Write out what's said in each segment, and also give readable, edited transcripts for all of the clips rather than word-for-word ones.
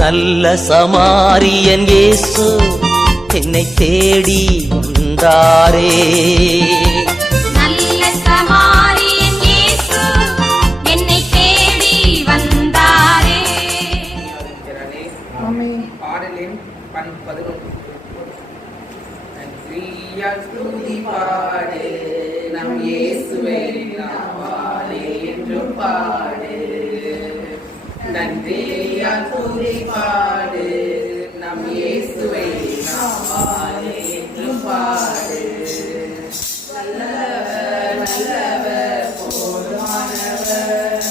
நல்ல சமாரியன் இயேசு என்னை தேடி வந்தாரே. நல்ல சமாரியன் இயேசு என்னை தேடி வந்தாரே. பாடலின் 11. நன்றியால் ஸ்துதி பாடு நம் இயேசுவை நாவாலே என்றும் பாடு. நன்றியால் ஸ்துதி பாடு நம் இயேசுவை நாவாலே என்றும் பாடு. நல்லவர் நல்லவர் போதுமானவர்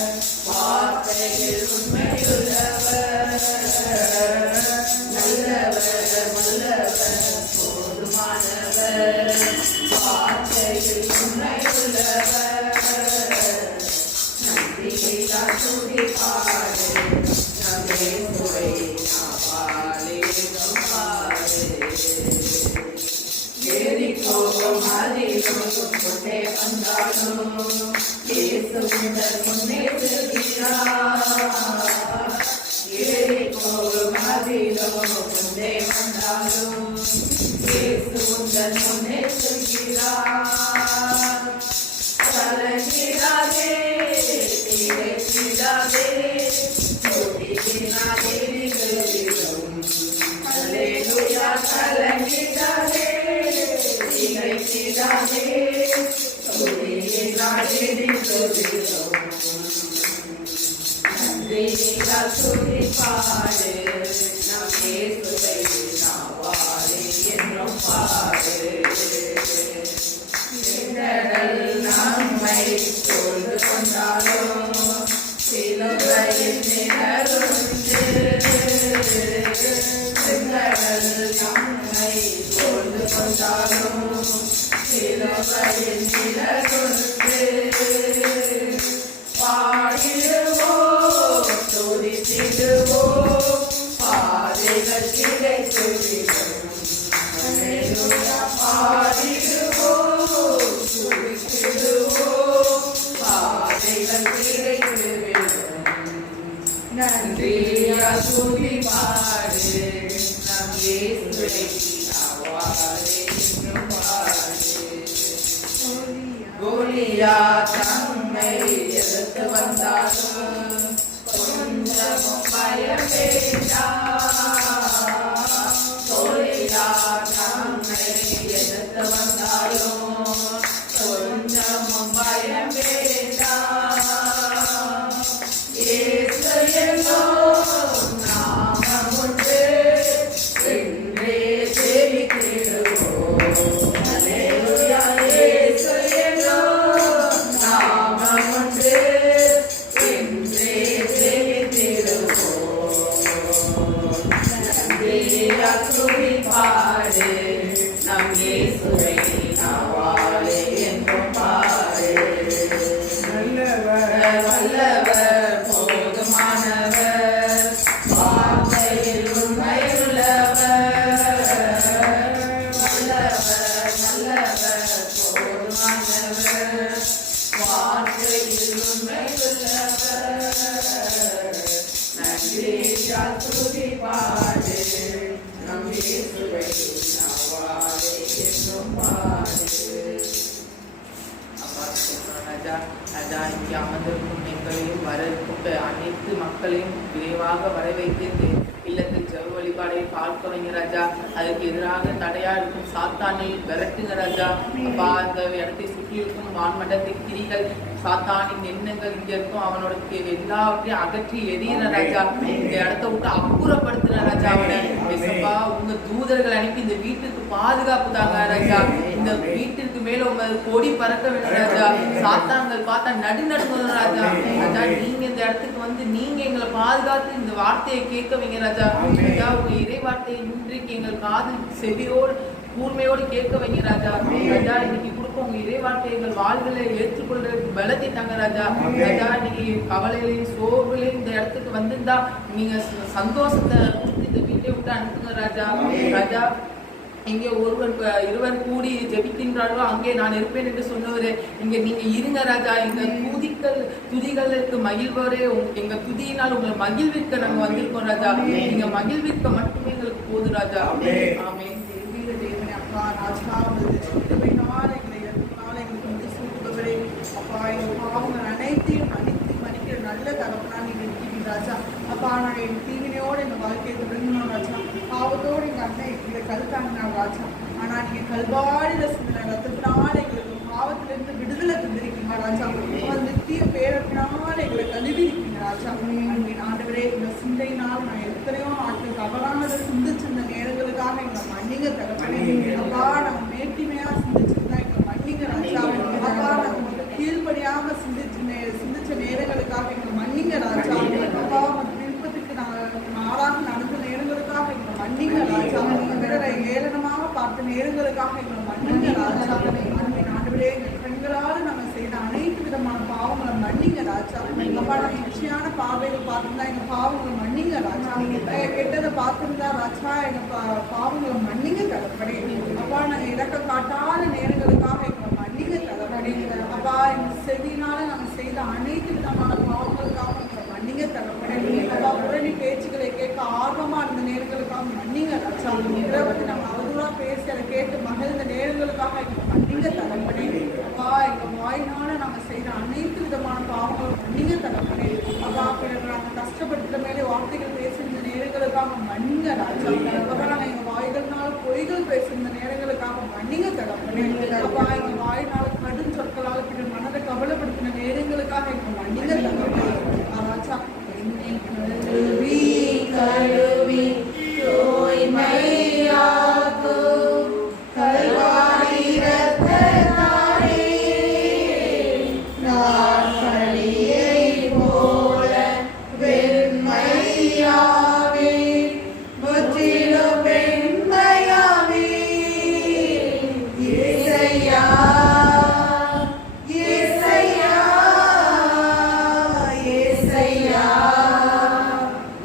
வார்த்தையில் உண்மையுள்ளவர். நல்லவர் நல்லவர் போதுமானவர் வார்த்தையில் உண்மையுள்ளவர். நன்றியால் ஸ்துதி பாடு நம் இயேசுவை நாவாலே என்றும் பாடு. எரிகோவும் அதிலும் முன்னே வந்தாலும் இயேசு உந்தன் முன்னே செல்கிறார். எரிகோவும் அதிலும் முன்னே வந்தாலும் இயேசு உந்தன் முன்னே செல்கிறார். கலங்கிடாதே திகைத்திடாதே ஓடினாதே நிகழ்ச்சிடும். அல்லேலூயா கலங்கிடாதே திகைத்திடாதே ஓடினாதே நிகழ்ச்சிடும். நன்றியால் ஸ்துதி பாடு நம் இயேசுவை நாவாலே என்றும் பாடு. சின்னடல் நம்மை சூழ்ந்து கொண்டாலும் சிலுவையில் நிழலுண்டு. சின்னடல் நம்மை சூழ்ந்து கொண்டாலும் சிலுவையில் நிழலுண்டு. பாடிடுவோம் துதித்திடுவோம் பாதைகள் கிடைத்துவிடும். அல்லேலூயா பாடிடுவோம் துதித்திடுவோம் பாதைகள் கிடைத்துவிடும். நன்றியால் ஸ்துதி பாடு நம் இயேசுவை நாவாலே என்றும் பாடு. கோலியாத் நம்மை எதிர்த்து வந்தாலும் கொஞ்சமும் பயம் வேண்டாம். கோலியாத் நம்மை எதிர்த்து வந்தாலும் கொஞ்சமும் பயம் வேண்டாம். இயேசு என்னும் நாமம் உண்டு என்றே ஜெபித்திடுவோம். அல்லேலூயா இயேசு என்னும் நாமம் உண்டு என்றே ஜெபித்திடுவோம். நன்றியால் ஸ்துதி பாடு நம் இயேசுவை நாவாலே என்றும் பாடு. நல்லவர் வல்லவர் போதுமானவர் வார்த்தையில் உண்மையுள்ளவர். நல்லவர் நல்லவர் போதுமானவர் வார்த்தையில் உண்மையுள்ளவர். நன்றியால் ஸ்துதி பாடு நம் இயேசுவை நாவாலே என்றும் பாடு. ராஜா இங்கே அமர்ந்திருக்கும் எங்களையும் வர இருக்க அனைத்து மக்களையும் விரைவாக வரவைத்து இல்லத்தில் ஜெப வழிபாடை பார்க்க வைங்க ராஜா. அதுக்கு எதிராக தடையா இருக்கும் சாத்தானை விரட்டுங்க ராஜா. அப்பா அந்த இடத்தை சுற்றி இருக்கும் வான்மண்டலத்தின் கிரிகள் சாத்தானின் எண்ணங்கள் இங்க இருக்கும் அவனோட எல்லாவற்றையும் அகற்றி எரியிற ராஜா. இந்த இடத்த விட்டு அப்புறப்படுத்துற ராஜா. அவனை உங்க தூதர்கள் அனுப்பி இந்த வீட்டுக்கு பாதுகாப்பு தாங்க ராஜா. இந்த வீட்டிற்கு மேல உங்க கொடி பறக்க வேண்டும் ராஜா. சாத்தான்கள் பார்த்தா நடுநடுங்க ராஜா. ராஜா நீங்க இந்த இடத்துக்கு வந்து நீங்க எங்களை பாதுகாத்து இந்த வார்த்தையை கேட்க வைங்க ராஜா. ராஜா உங்க இறை வார்த்தையை இன்றைக்கு எங்கள் காது செவியோடு கூர்மையோடு கேட்க வைங்க ராஜா. ராஜா இன்னைக்கு கொடுக்க உங்க இறை வார்த்தைகள் வாழ்களை ஏற்றுக்கொள்றதுக்கு பலத்தை தாங்க ராஜா. ராஜா இன்னைக்கு கவலைகளையும் சோர்வுகளையும் இந்த இடத்துக்கு வந்திருந்தா நீங்க சந்தோஷத்தை இந்த வீட்டை விட்டு அனுப்புங்க ராஜா. ராஜா எங்கே இருவர் கூடி ஜெபிக்கின்றார்களோ அங்கே நான் இருப்பேன் என்று சொன்னவரே, இங்க நீங்க இருங்க ராஜா. எங்க துதிகளுக்கு மகிழ்வரே, எங்க துதியினால் உங்களை மகிழ்விக்க நாங்க வந்திருக்கோம் ராஜா. நீங்க மகிழ்விக்க மட்டுமே எங்களுக்கு போது ராஜா. ஆமே. அப்பா ராஜா அப்பா எங்கள் பாவங்கள் அனைத்தையும் மன்னிக்கிற நல்ல தகப்பனா நீங்க இருக்கிறீங்க ராஜா. அப்பா நாங்கள் எங்கள் தீவினையோடு எங்கள் வாழ்க்கையை தொடங்கணும் ராஜா. பாவத்தோடு எங்கள் அண்ணன் எங்களை கருத்தாங்கினா ராஜா. ஆனா நீங்க கல்வாரில சிந்தின ரத்தத்தினால எங்களுக்கு பாவத்திலிருந்து விடுதலை தந்திருக்கீங்க ராஜா. நித்திய பேரத்தினால எங்களை கழுவி இருக்கீங்க ராஜா. ஆண்டவரே, இந்த சிந்தையினால் நான் எத்தனையோ ஆட்கள் தவறானதை சிந்திச்சிருந்த நேரங்களுக்காக எங்களை மன்னிங்க தகப்பனே. அப்பா நாங்கள் மேட்டிமையா சிந்திச்சிருந்தா எங்களை மன்னிங்க ராஜா. அப்பா நாங்கள் கீழ்படியாம சிந்திச்ச நேரங்களுக்காக எங்களை மன்னிங்க ராஜா. அப்பா விருப்பத்துக்கு மாறாக நடந்த நேரங்களுக்காக எங்களை மன்னிங்க ராஜா. பிறரை ஏளனமாக பார்த்த நேரங்களுக்காக எங்களை மன்னிங்க ராஜா. ஆண்டவரே, எங்கள் கண்களால் நாங்கள் செய்த அனைத்து விதமான பாவங்களை மன்னிங்க ராஜா. அப்பா நாங்கள் இச்சையான பார்வையில் பார்த்திருந்தா எங்க பாவங்களை மன்னிங்க ராஜா. கெட்டதை பார்த்திருந்தா ராஜா எங்க பாவங்களை மன்னிங்க தகப்பனே. அப்பா நாங்கள் இறக்க காட்டாத நேரங்களுக்காக எங்களை மன்னிங்க தகப்பனே. அப்பா எங்க செவியினால நாங்கள் செய்த அனைத்து விதமான பாவங்களுக்காக எங்களை மன்னிங்க தகப்பனே. அப்பா உடனே பேச்சுக்களை கேட்க ஆர்வமா இருந்த நேரங்களுக்காக மன்னிங்க ராஜா. இதை பற்றி நாங்கள் அவதூறா பேசி அதை கேட்டு மகிழ்ந்த நேரங்களுக்காக எங்களை மன்னிங்க தகப்பனே. அப்பா எங்க வாயினால நாங்கள் செய்த அனைத்து விதமான பாவங்களை மன்னிங்க தகப்பனே. அப்பா பிறகு நாங்கள் கஷ்டப்படுத்துற மேலே வார்த்தைகள் பேசுகிற நேரங்களுக்காக மன்னிங்க ராஜா. அப்பா நாங்கள் எங்க வாய்கள்னால பொய்கள் பேசுகிற நேரங்களுக்காக மன்னிங்க தகப்பனே. அப்பா எங்க வாயினால கடும் சொற்களால் பிறகு மனதை கவலைப்படுத்தின நேரங்களுக்காக எங்க மன்னிங்க தகப்பனே. ராஜா, என்னை கழுவி கழுவி தூய்மையாக்கும் கல்வாரி இரத்தத்தாலே நான் பலியைப் போல வெண்மையாவேன், முற்றிலும் வெண்மையாவேன். இயேசையா, இயேசையா, இயேசையா,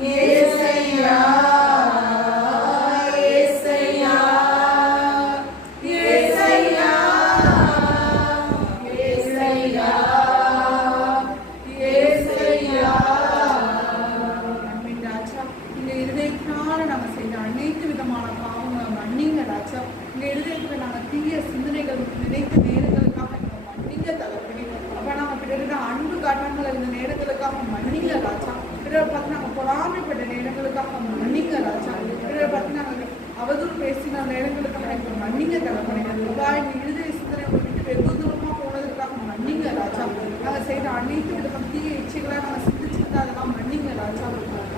இயேசையா, இயேசையா, இயேசையா, இயேசையா, இயேசையா. அன்பின் ராஜா, இந்த இருதயத்தினால நாங்கள் செய்த அனைத்து விதமான பாவங்களை மன்னிங்க ராஜா. இந்த இருதயத்தில் நாங்கள் தீய சிந்தனைகள் நினைத்த நேரங்களுக்காக எங்களை மன்னிங்க தகப்பனே. அப்போ நாங்கள் பிறகு அன்பு காட்டாமல் இருந்த நேரங்களுக்காக மன்னிங்க ராஜா. பிறரை பார்த்து நாங்கள் பொறாமைப்பட்ட நேரங்களுக்காக மன்னிங்க ராஜா. பிறரை பார்த்து நாங்கள் அவதூறு பேசின நேரங்களுக்காக எங்களை மன்னிங்க தகப்பனே. அப்பா இந்த இருதய சிந்தனை விட்டு வெகு தூரமாக போனதுக்காக மன்னிங்க ராஜா. நாங்கள் செய்த அனைத்து விதமான தீய இச்சைகளாக நாங்கள் சிந்திச்சிருந்தா அதெல்லாம் மன்னிங்க ராஜா.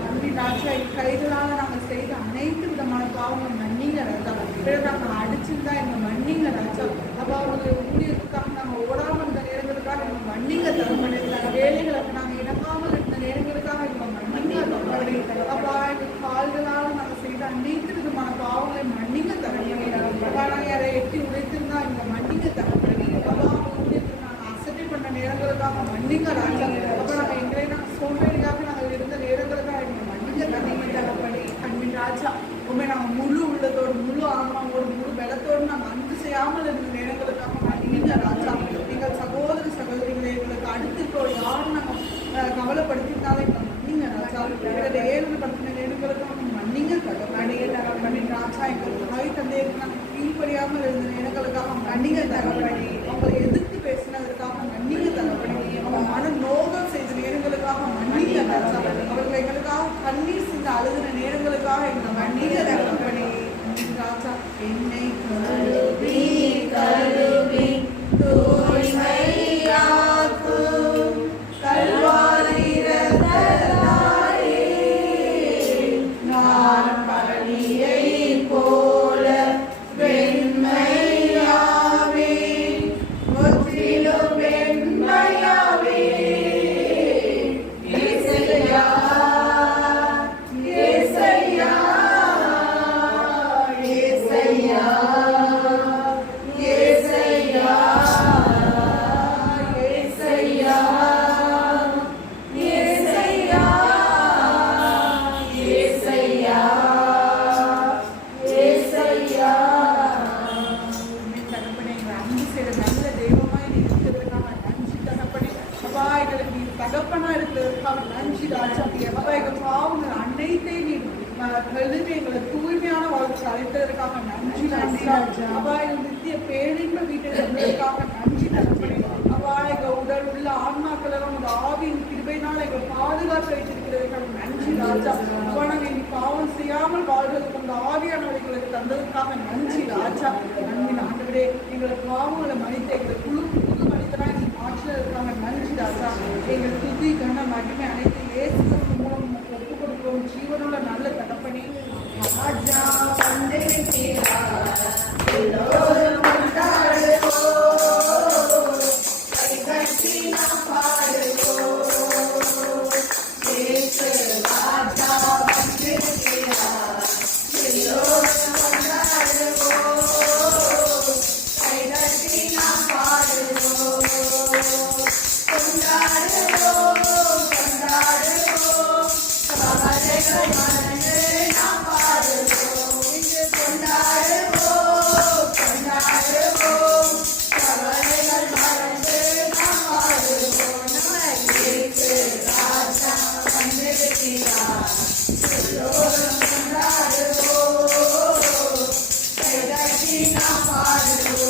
அன்பின் ராஜா, கைகளால் நாங்கள் செய்த அனைத்து விதமான பாவங்களை மன்னிங்க ராஜா. பிறகு நாங்கள் அடிச்சிருந்தா எங்கள் மன்னிங்க ராஜா. அப்பா அவங்களுடைய ஊழியத்துக்காக நாங்கள் ஓடாமல் இருந்த நேரங்களுக்காக எங்கள் மன்னிங்க தகப்பனே. வேலைகளுக்கு நாங்கள் இணங்காமல் இருந்த நேரங்களுக்காக எங்கள் மன்னிங்க தகப்பனே. அப்பா எங்கள் கால்களால் நாங்கள் செய்த அனைத்து விதமான பாவங்களை மன்னிங்க தகப்பனே. அப்பா நாங்கள் யாரை எட்டி உடைத்திருந்தா எங்கள் மன்னிங்க தகப்பனே. அப்பா ஊழியத்துக்கு நாங்கள் அசட்டை பண்ண நேரங்களுக்காக மன்னிங்க ராஜா. அப்போ நாங்கள் எங்களை நாங்கள் சோம்பேறியாக நாங்கள் இருந்த நேரங்களுக்காக எங்கள் மன்னிங்க தகப்பனே. அன்பின் ராஜா, உண்மை நாங்கள் முழு உள்ளத்தோடு முழு ஆன்மாவோடு முழு பலத்தோடு நாங்கள் அன்பு செய்யாமல் இருந்த நேரங்களுக்காக மன்னிங்க ராஜா. எங்கள் சகோதர சகோதரிகளை எங்களுக்கு அடுத்து யாரும் நாங்கள் கவலைப்படுத்தினாலும் எங்களை மன்னிங்க ராஜா. எங்களை ஏழுப்படுத்தின நேரங்களுக்காக மன்னிங்க தகப்பனே. அன்பின் ராஜா, எங்கள் தாய் தந்தையருக்கு நாங்கள் கீழ்படியாமல் இருந்த நேரங்களுக்காக மன்னிங்க தகப்பனே. அவங்களை எதிர்த்து பேசினதற்காக மன்னிங்க தகப்பனே. அவங்க மன நோகம் செய்த நேரங்களுக்காக மன்னிங்க ராஜா. அவர்கள் எங்களுக்காக கண்ணீர் சிந்த அழுகிற நேரங்களுக்காக எங்களை மன்னிங்க தகப்பனே. ராஜா, என்னை கழுவி கழுவி தூய்மையாக்கும் கல்வாரி இரத்தத்தாலே நான் பலியைப் போல வெண்மையாவேன், முற்றிலும் வெண்மையாவேன். இயேசையா, இயேசையா, இயேசையா, இயேசையா, இயேசையா, இயேசையா, இயேசையா, இயேசையா. கொடுத்ததற்காக நன்றி ராஜா. அப்பா எங்க பாவங்கள் அனைத்தையும் நீ எழுதி எங்களை தூய்மையான வாழ்க்கை அழைத்ததற்காக நன்றி ராஜா. அப்பா எங்கள் நித்திய பேரின்ப வீட்டில் இருந்ததற்காக நன்றி தரப்படி. அப்பா எங்க உடல் உள்ள ஆன்மாக்களெல்லாம் உங்க ஆவியின் கிருபையினால் எங்களை பாதுகாத்து வைத்திருக்கிறதற்காக நன்றி ராஜா. அப்பா நாங்கள் இனி பாவம் செய்யாமல் வாழ்வதற்கு உங்க ஆவியானவர்களுக்கு தந்ததற்காக நன்றி ராஜா. நன்றி ஆண்டவரே, எங்களை பாவங்களை மன்னித்து எங்களை புது மனிதனாக நீ மாற்றினதற்காக நன்றி ராஜா. எங்கள் துதி கன மகிமை அனைத்து இயேசு மூலம் ஒப்புக் கொடுக்கிறோம் ஜீவனுள்ள நல்ல தகப்பனே. ராஜா வந்திருக்கிறார், எல்லோரும் கொண்டாடுவோம், கைகட்டி நாம் பாடுவோம். இயேசு ராஜா வந்திருக்கிறார், எல்லோரும் கொண்டாடுவோம், கைகட்டி நாம் பாடுவோம். கொண்டாடுவோம் கொண்டாடுவோம், கவலைகள் மறந்து நாம் பாடுவோம். இங்கு கொண்டாடுவோம் கொண்டாடுவோம், கவலைகள் மறந்து நாம் பாடுவோம். நம்ம இயேசு ராஜா வந்திருக்கிறார், எல்லோரும் கொண்டாடுவோம், கைதட்டி நாம் பாடுவோம்.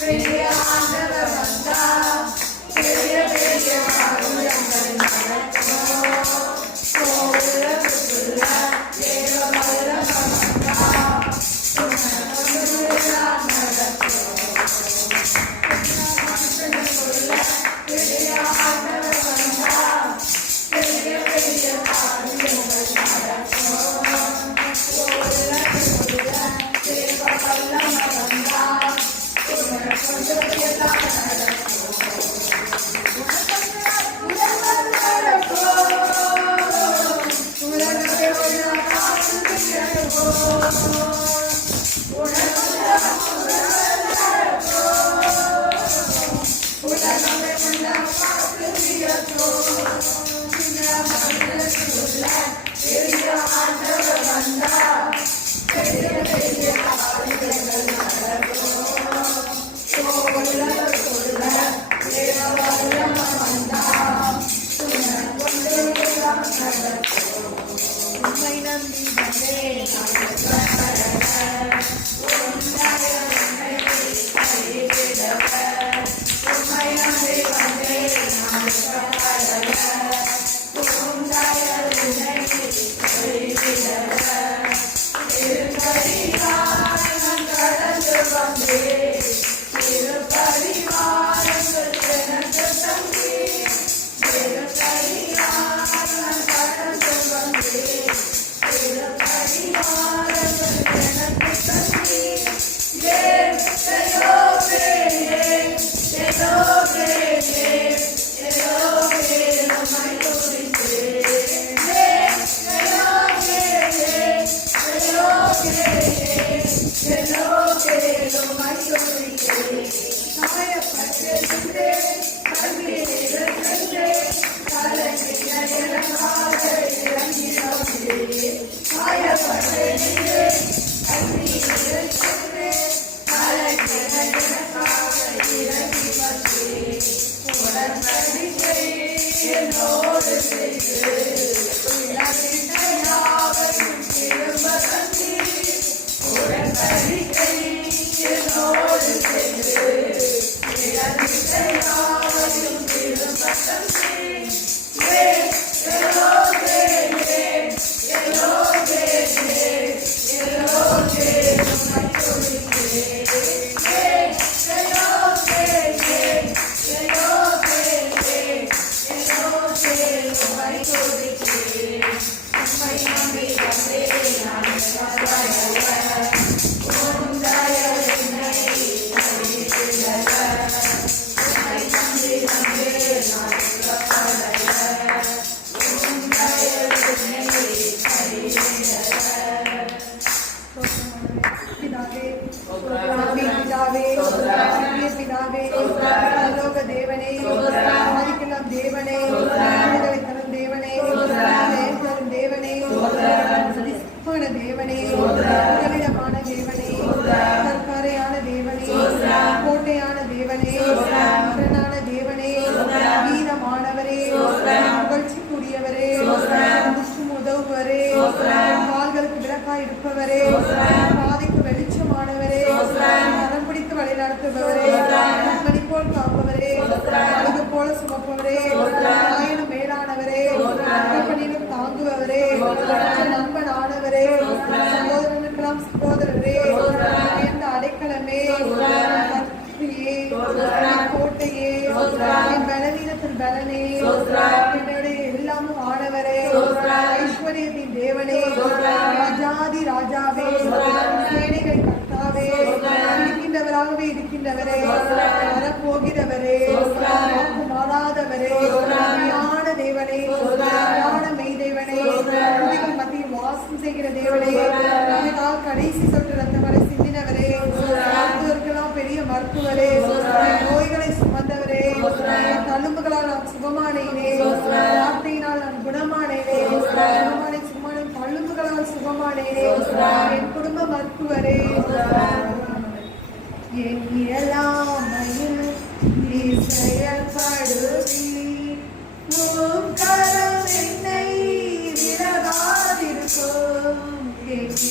பெரிய ஆண்டவர் வந்தா பெரிய பெரிய காரியங்கள் நடக்கும். கோவிலுக்குள்ள தேவ வல்லமை வந்தா உணர்வுலாம் நடக்கும். பெரிய ஆண்டவர் வந்தா பெரிய பெரிய காரியங்கள் நடக்கும். கோவிலுக்குள்ள தேவ வல்லமை வந்தா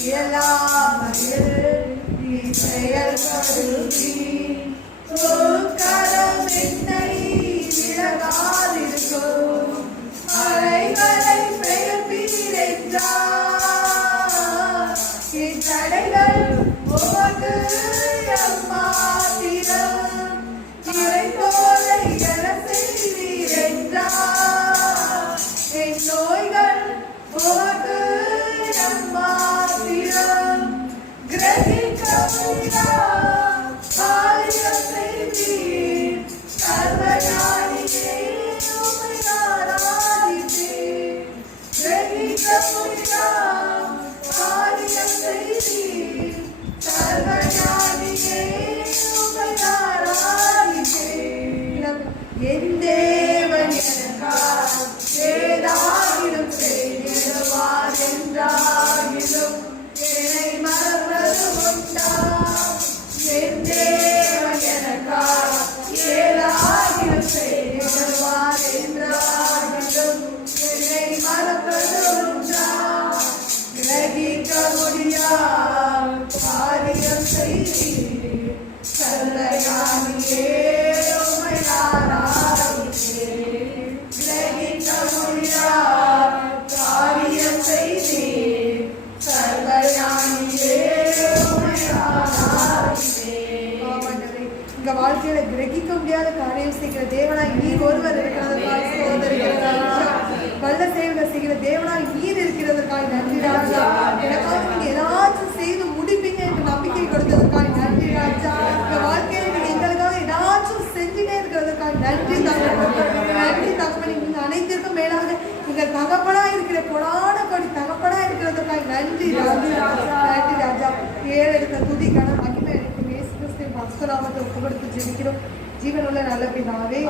இயலாமையில் நீ செயல்படுவி கரம் என்னை விலகாதிருக்கும் அலைகளை பெயர்ப்பீரென்றார் என் தடைகள் உமக்கு எம்மாத்திரம் இறை போலை என செய்வீரென்றார் என் நோய்கள் உமக்கு எம்மாத்திரம் கிரகிக்க முடியா காரியம் செய்வீர் சர்வஞானியே உம்மை ஆராதிப்பேன் கிரகிக்க முடியா காரியம் செய்வீர் சர்வஞானியே உம்மை ஆராதிப்பேன் என் தேவன் எனக்காக ஏதாகிலும் செய்திடுவார் என்றாகிலும் என்னை மறப்பது உண்டா என் தேவன் எனக்காக ஏதாகிலும் செய்திடுவார் என்றாகிலும் என்னை மறப்பது உண்டா கிரகிக்க முடியா காரியம் செய்தீர் சர்வஞானியே உம்மை ஆராதிப்பேன் கிரகிக்க முடியா காரியம் செய்தீர் சர்வஞானியே உம்மை ஆராதிப்பேன். எங்க வாழ்க்கையில கிரகிக்க முடியாத காரியம் செய்கிற தேவனாய் நீர் ஒருவர் இருக்கிறதற்காக சோதரிக்கிறதா வல்ல சேவை செய்கிற தேவனாய் நீர் இருக்கிறதற்காக நன்றி ராஜா. எனக்காக நீங்க ஏதாச்சும் செய்து முடிப்பீங்க என்று நம்பிக்கை கொடுத்ததற்காக நன்றி ராஜா. எங்க வாழ்க்கையில நீங்க எங்களுக்காக ஏதாச்சும் செஞ்சுட்டே இருக்கிறதற்காக நன்றி தகப்பனே. நன்றி தகப்பனே. நீங்க அனைத்திற்கும் மேலாக எங்கள் தகப்பனா இருக்கிற கொடான கொடி தகப்பனா இருக்கிறதற்காக நன்றி ராஜா. நன்றி ராஜா. ஏறெடுத்த துதி கணம் மகிமை அளிக்கும் இயேசு கிறிஸ்துவின் பரிசுத்தநாமத்தை ஒப்புக்கொடுத்து ஜெபிக்கிறோம் ஜீவனுள்ள நல்ல பிதாவே.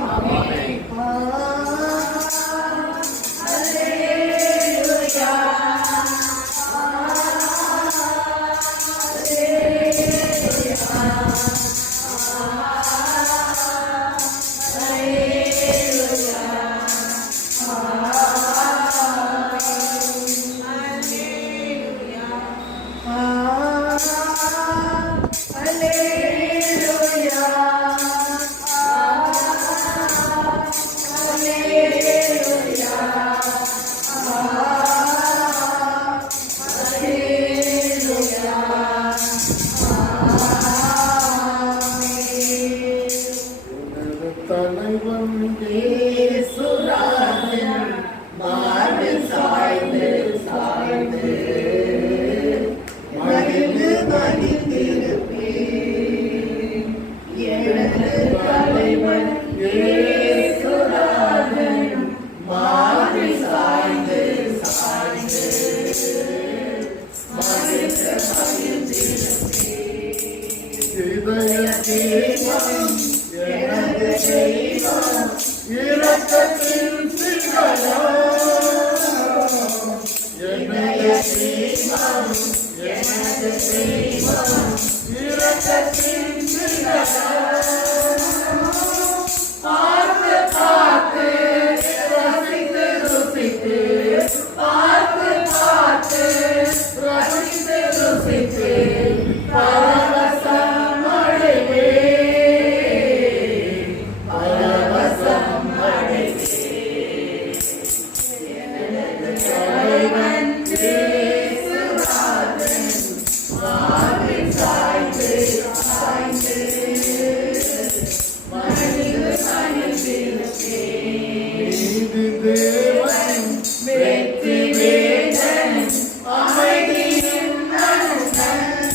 வெற்றி வேதன் அமைதியின் நண்பன்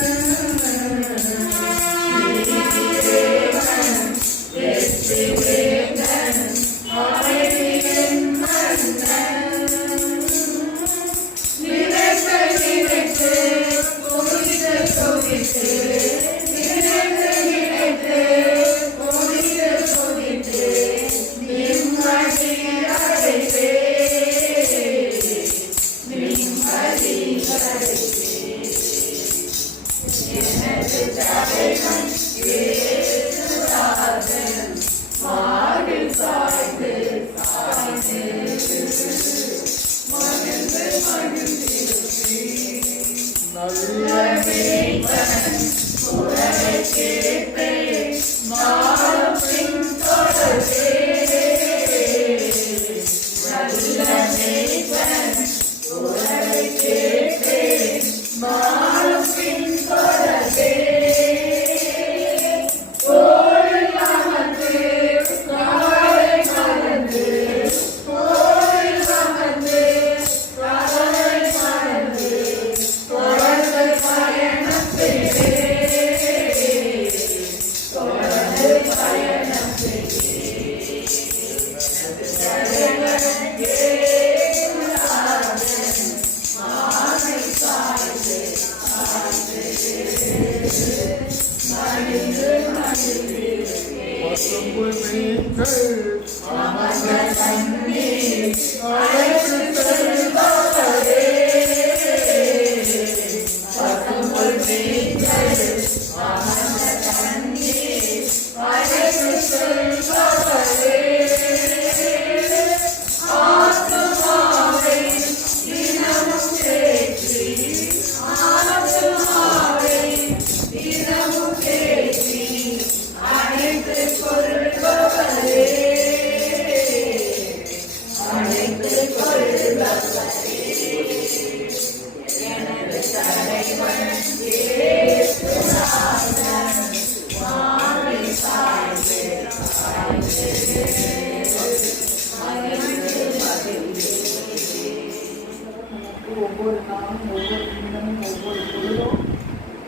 ஒவ்வொரு நாளும் ஒவ்வொரு நிமிடமும் ஒவ்வொரு பொழுதும்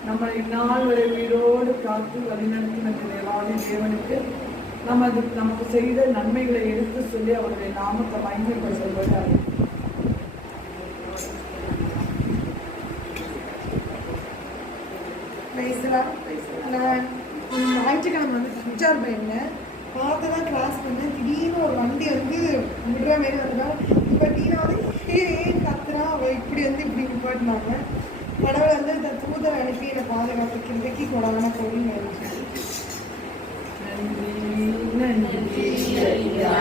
நம்ம இந்நாள் வரை வீடோடு காத்து வழிநடத்தின தேவாதி தேவனுக்கு நமக்கு செய்த நன்மைகளை எடுத்து சொல்லி அவருடைய நாமத்தை மகிமைப்படுத்துவதாக. ஞாயிற்றுக்கிழமை வந்து விசார் பையன் பார்த்து தான் கிளாஸ் பண்ணேன். திடீர்னு ஒரு வண்டி வந்து விடுற மாரி வந்தா இப்போ டீனா வந்து கத்துறா அவள் இப்படி வந்து இப்படி நிப்பாட்டினாங்க. கடவுள் வந்து இந்த தூதரை அனுப்பி என்னை பாதுகாப்புக்கு இன்றைக்கு கொடான கோரி நன்றி நன்றி ஐயா.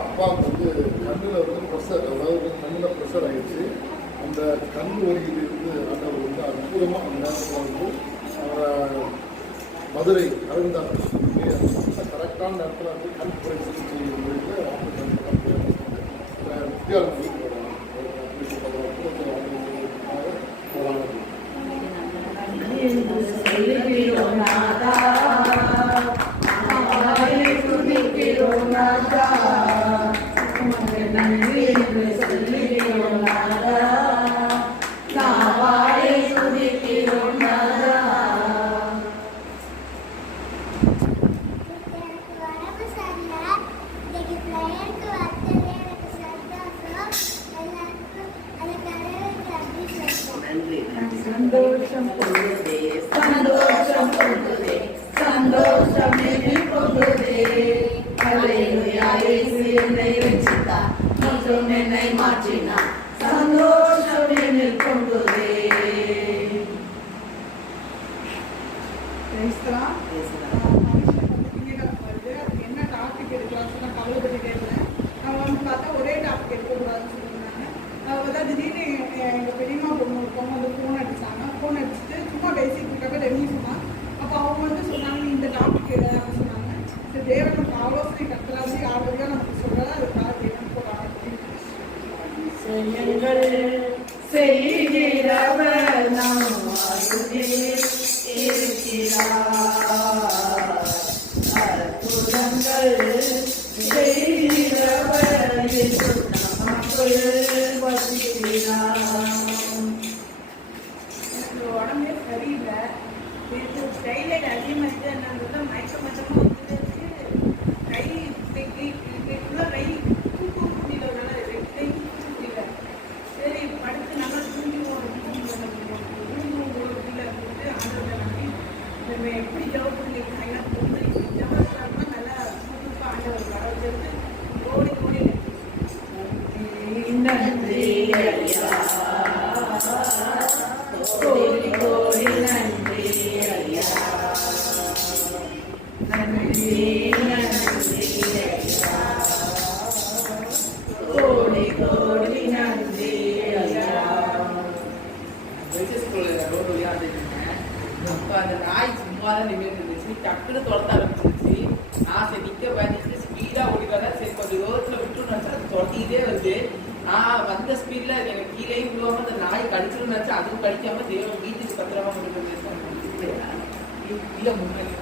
அப்பாவுக்கு வந்து கண்ணில் வந்து ப்ரெஷர், அதாவது கண்ணில் ப்ரெஷர் ஆகிடுச்சு. அந்த கண் வலியிலிருந்து ஆண்டவர் வந்து அற்புதமாக அந்த நேரத்தில் வந்து மதுரை அரவிந்தா கரெக்டான நேரத்தில் வந்து கண் குறை சிகிச்சை முறையில் வித்தியாசம் சந்தோஷம் பொழுதே சந்தோஷம் பொழுதே சந்தோஷம் பொழுதே அல்லேலூயா இயேசு என்னை ரட்சித்தார் மற்றும் என்னை மாற்றினார் சந்தோஷம் என்னில் பொழுதே. என்ன டாபிக் எடுக்கலாம் சொன்னா கவலைப்பட்டுட்டே இருந்தேன். அவங்க வந்து பார்த்தா ஒரே டாபிக் எடுக்கக்கூடாதுன்னு சொல்லியிருந்தாங்க. அவங்க தான் திடீர்னு எங்கள் பெரியம்மா பொண்ணு ஒருத்தவங்க வந்து ஃபோன் அடித்தாங்க. ஃபோன் அடிச்சுட்டு சும்மா பேசிட்டு இருக்காங்க ரெமி சொன்னாங்க. அப்போ அவங்க வந்து சொன்னாங்க இந்த டாபிக் எடு அப்படின்னு சொன்னாங்க. சரி தேவன் நமக்கு ஆலோசனை கத்துறாது ஆரோக்கியம் நமக்கு சொல்கிறதா அதுக்காக தேவன் போகிறாங்க. செய்கிறவர் நாம் அற்புதங்கள் செய்கிறவர் எனக்கு உடம்பே சரியில்லை. கையில் அதிகமாக என்னன்னா மயக்க மச்சமாக வந்துருச்சு. கை கை தூக்க முடியல, கை தூக்க முடியல. சரி படுத்து நல்லா தூங்கிடுவோம் முடியல அப்படின்ட்டு ஆண்டவரை நம்பி நம்ம எப்படி ஜவ் பண்ணியிருக்காங்க பொண்ணு ஜவர்லாம் நல்லா சூப்பராக ஆண்டவர் வர வச்சிருந்து ஓடி ஓடி நன்றி ஐயா, கோடி கோடி நன்றி ஐயா, நன்றி நன்றி ஐயா, கோடி கோடி நன்றி ஐயா. ரோடு விளையாண்டுருந்தேன். அப்போ அந்த நாய் சும்மா தான் நின்றுட்டு இருந்துச்சு. டக்குன்னு துரத்த ஆரம்பிச்சிருச்சு. நான் சரி நிற்க பயந்துட்டு ஸ்பீடாக ஓடிக்கிறதா சரி கொஞ்சம் ரோட்டில் விட்டுன்னு நினச்சா அது துரத்திக்கிட்டே வருது. நான் வந்த ஸ்பீடில் அது எனக்கு கீழேயும் விழுவாமல் அந்த நாய் கடிச்சிடும் நினச்சா அதுவும் கடிக்காம தேவன் வீட்டுக்கு பத்திரமா கொண்டு போய் இல்லை முன்னாடி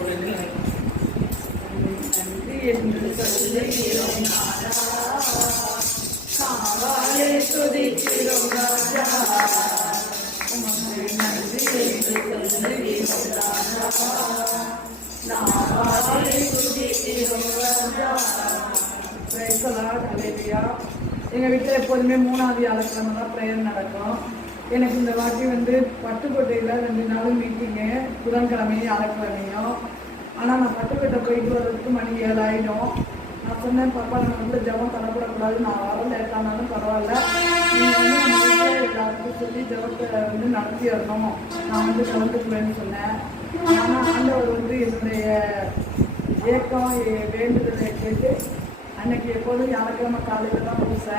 ஒரு 2 நாள் நன்றி என்று சொல்லுகிறோம் நாதா, காவாலே துதிக்கிறோம் ராஜா, உமக்கு நன்றி என்று சொல்லுகிறோம் ராஜா, நாவாலே துதிக்கிறோம் ராஜா. Praise the Lord, hallelujah. எங்கள் வீட்டில் எப்போதுமே 3ஆவது வியாழக்கிழமை தான் ப்ரேயர் நடக்கும். எனக்கு இந்த வாட்டி பட்டுக்கோட்டையில் 2 நாளும் மீட்டிங்கு, புதன்கிழமையும் வியாழக்கிழமையும். ஆனால் நான் பட்டுக்கோட்டை போயிட்டு வர்றதுக்கு மணி 7 ஆகிடும். நான் சொன்னேன், பாப்பா நம்ம ஜபம் தரப்படக்கூடாது, நான் வர லேட்டானாலும் பரவாயில்ல, நீங்கள் நம்ம எல்லாருக்கும் சொல்லி ஜபத்தை நடத்திடணும், நான் கலந்துக்குவேன்னு சொன்னேன். ஆனால் ஆண்டவர் என்னுடைய ஏக்கம் வேண்டுதலை கேட்டு அன்னைக்கு எப்போதும் வியாழக்கிழமை காலையில் தான் பூசை,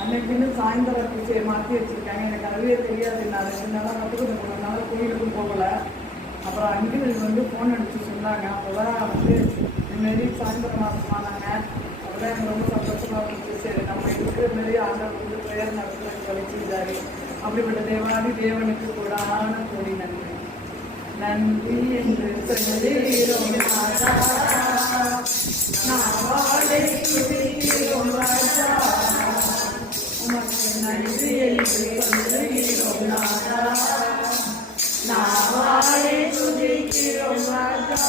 அன்னைக்குன்னு சாயந்தரம் பூஜையை மாற்றி வச்சுருக்காங்க. எனக்கு அதுவே தெரியாது. நான் 2 நாளாக கற்றுக்கிட்டு போனதுனால கோயிலுக்கும் போகலை. அப்புறம் அங்கிள் ஃபோன் அடித்து சொன்னாங்க. அப்போ தான் இதுமாரி சாயந்தரம் மாதமானாங்க. அப்போதான் எனக்கு ரொம்ப சந்தோஷமாக இருந்துச்சு. சரி நம்ம இருக்கிற மாரி ஆண்டவர் ப்ரேயர் நடத்துறதுக்கு வலிச்சிருந்தாரு. அப்படிப்பட்ட தேவாதி தேவனுக்கு கூடான கோடி நன்றி. நன்றி என்று சொல்லுகிறோம் ராஜா, நாவாலே துதிக்கிறோம் ராஜா, உமக்கு நன்றி என்று சொல்லுகிறோம் ராஜா, நாவாலே துதிக்கிறோம் ராஜா.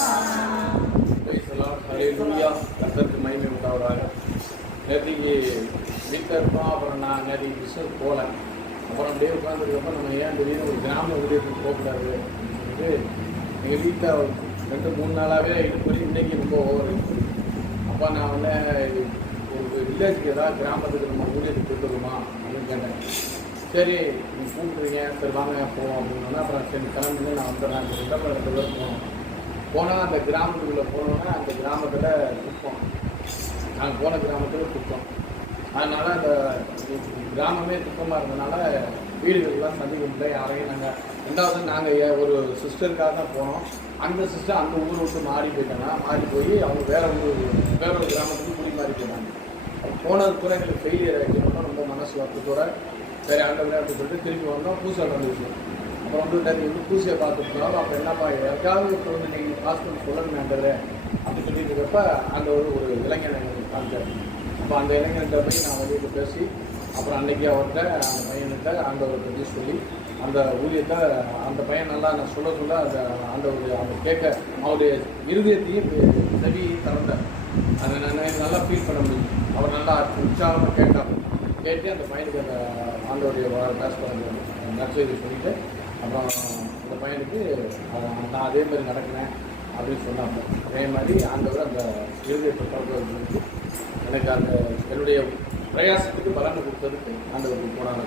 கர்த்தருக்கு மகிமை உண்டாவதாக. நேற்றுக்கு வீட்டில் இருப்போம். அப்புறம் நான் நேற்றுக்கு பிஸ்னஸ் போகல. அப்புறம் அப்படியே உட்காந்துருக்கப்போ நம்ம ஏன் திடீர்னு ஒரு கிராம ஊழியத்துக்கு போகக்கூடாது சொல்லிட்டு எங்கள் வீட்டில் 2-3 நாளாகவே இடுப்பறி இன்றைக்கி ரொம்ப ஓவர். அப்போ நான் ஒரு வில்லேஜுக்கு ஏதாவது கிராமத்துக்கு நம்ம ஊழியத்துக்கு போய்ட்டுருமா அப்படின்னு கேட்டேன். சரி நீ கூப்பிட்றீங்க, சரி வாங்க போவோம் அப்படின்னா அப்புறம் சரி கிளம்புன்னு நான் வந்துடுறேன். 2 பேர் போனோம். போனால் அந்த கிராமத்துக்குள்ளே போனோன்னா அந்த கிராமத்தில் குப்பம், நாங்கள் போன கிராமத்தில் குப்பம். அதனால் அந்த கிராமமே குப்பமாக இருந்ததுனால வீடுகளுக்கெல்லாம் சந்திக்க முடியல யாரையும். நாங்கள் ஒரு சிஸ்டருக்காக தான் போனோம். அந்த சிஸ்டர் அந்த ஊரை விட்டு மாறி போயிட்டாங்க. மாறி போய் அவங்க வேற ஒரு கிராமத்துக்கு குடி மாறி போயிட்டாங்க. போனது கூட எங்களுக்கு ஃபெயிலியர் ஆகிடுச்சு. ரொம்ப மனசு வருத்தத்தோட சரி அந்த விளையாட்டு சொல்லிட்டு திருப்பி வந்தோம். பூசை வந்துச்சு. அப்புறம் பூசையை பார்த்துட்டு இருந்தாலும் அப்போ என்னப்பா யாருக்காவது இப்போ நீங்கள் ஹாஸ்பிட்டல் சொல்லணும் ஆண்டவரே அப்படி சொல்லிட்டு இருக்கப்ப அந்த ஒரு இளைஞனை காமிச்சார். அப்போ அந்த இளைஞர்கிட்ட போய் நான் வெளியில் பேசி அப்புறம் அன்றைக்கி அவர்கிட்ட அந்த பையன்கிட்ட அந்த ஒரு பற்றி சொல்லி அந்த ஊழியத்தை அந்த பையன் நல்லா நான் சொல்ல அந்த கேட்க அவருடைய இருதயத்தையும் செவியையும் திறந்தார். அதை நான் நல்லா ஃபீல் பண்ண முடியும். அவர் நல்லா உற்சாகமாக கேட்டு அந்த பையனுக்கு அந்த ஆண்டோடைய நற்செய்தி சொல்லிட்டு அப்புறம் அந்த பையனுக்கு நான் அதே மாதிரி நடக்கிறேன் அப்படின்னு சொன்னாங்க. அதே மாதிரி ஆண்டவர் அந்த இருதயத்தை திறந்து எனக்கு அந்த என்னுடைய பிரயாசத்துக்கு பலனை கொடுத்ததுக்கு ஆண்டவருக்கு போனாங்க.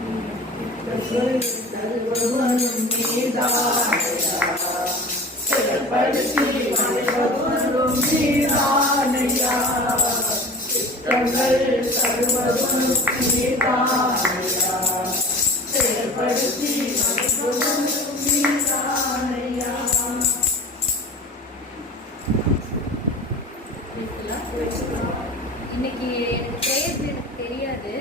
இன்னைக்கு எனக்கு ப்ரேயர் எனக்கு தெரியாது.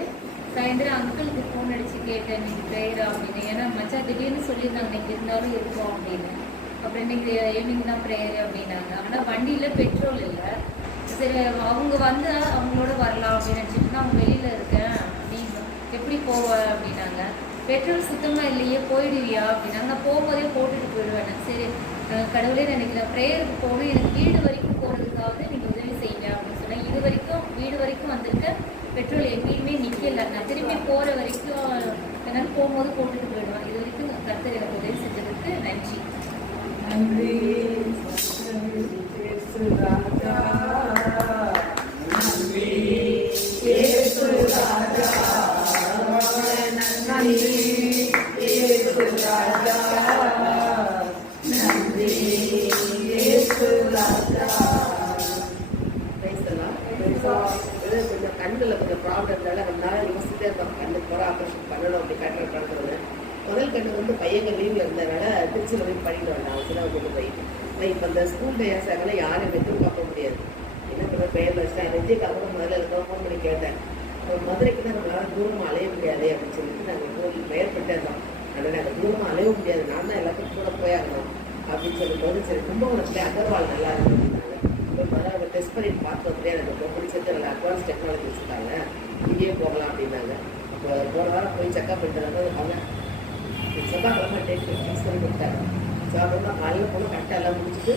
சாயந்தரம் அங்கிளுக்கு ஃபோன் அடித்து கேட்டேன் இன்னைக்கு ப்ரேயரா அப்படின்னு. ஏன்னா மச்சா திடீர்னு சொல்லியிருந்தாங்க இன்னைக்கு இருந்தாலும் இருக்கும் அப்படின்னு. அப்புறம் இன்னைக்கு ஈவினிங் தான் ப்ரேயர் அப்படின்னாங்க. ஆனால் வண்டியில் பெட்ரோல் இல்லை. சரி அவங்க வந்து அவங்களோட வரலாம் அப்படின்னு நினச்சிட்டு அவங்க வெளியில் இருக்கேன், நீ எப்படி போவ அப்படின்னாங்க. பெட்ரோல் சுத்தமாக இல்லையே போயிடுவியா அப்படின்னாங்க. நான் போகும்போதே போட்டுட்டு போயிடுவேன். சரி கடவுளே நினைக்கிறேன் ப்ரேயருக்கு போகணும், எனக்கு வீடு வரைக்கும் போகிறதுக்காவது நீங்கள் உதவி செய்யுங்க அப்படின்னு சொன்னேன். இது வரைக்கும் வீடு வரைக்கும் வந்துட்டு பெட்ரோல் எங்கேயுமே நிற்கல. நான் திரும்பி போகிற வரைக்கும் என்னால் போகும்போது போட்டுட்டு போயிடுவேன். இது வரைக்கும் கர்த்தர் எனக்கு உதவி செஞ்சதுக்கு நன்றி. நன்றி. நன்றி. இந்த ப்ராப்ளம்னால நம்மளால யோசிச்சுட்டே இருக்கோம். கண்ணுக்கு போகிற ஆப்ரேஷன் பண்ணணும் அப்படி கட்டுற படுத்துறது. முதல் கண்ணு வந்து பையங்க லீவில் இருந்ததுனால திருச்சியில் போய் பண்ணிட்டு வந்தாங்க சில கொண்டு போய். ஆனால் இப்போ இந்த ஸ்கூல் டேஸ் ஆகல யாரும் எதிர்பார்க்க முடியாது. என்ன பண்ணுற பெயர் வச்சுட்டேன் விஜய்க்காக முதல்ல இருக்க ஃபோன் பண்ணி கேட்டேன். மதுரைக்கு தான் நம்மளால தூரமாக அலைய முடியாது அப்படின்னு சொல்லிட்டு நாங்கள் பெயர் பெற்றே இருந்தோம். ஆனால் நாங்கள் தூரமாக அலைய முடியாது, நான் தான் எல்லாத்துக்கும் கூட போயாகணும் அப்படின்னு சொல்லும்போது சரி கும்பகோணத்தில் அகர்வால் நல்லா இருக்குன்னாங்க. இப்போ முதல்ல அவங்க டெஸ்ட் பண்ணிட்டு பார்த்தோம்லேயே எனக்கு ரொம்ப பிடிச்சது நல்லா அட்வான்ஸ் டெக்னாலஜி வச்சுருக்காங்க, இங்கேயே போகலாம் அப்படின்னாங்க. அப்போ போன வாரம் போய் செக்அப் பண்ணிட்டு அவங்க செவ்வாய்க்கிழமை டேட் ஃபிக்ஸ் பண்ணி கொடுத்தாங்க. செவ்வாய்க்கிழமை காலையில் போனால் கரெக்டாக எல்லாம் முடிச்சுட்டு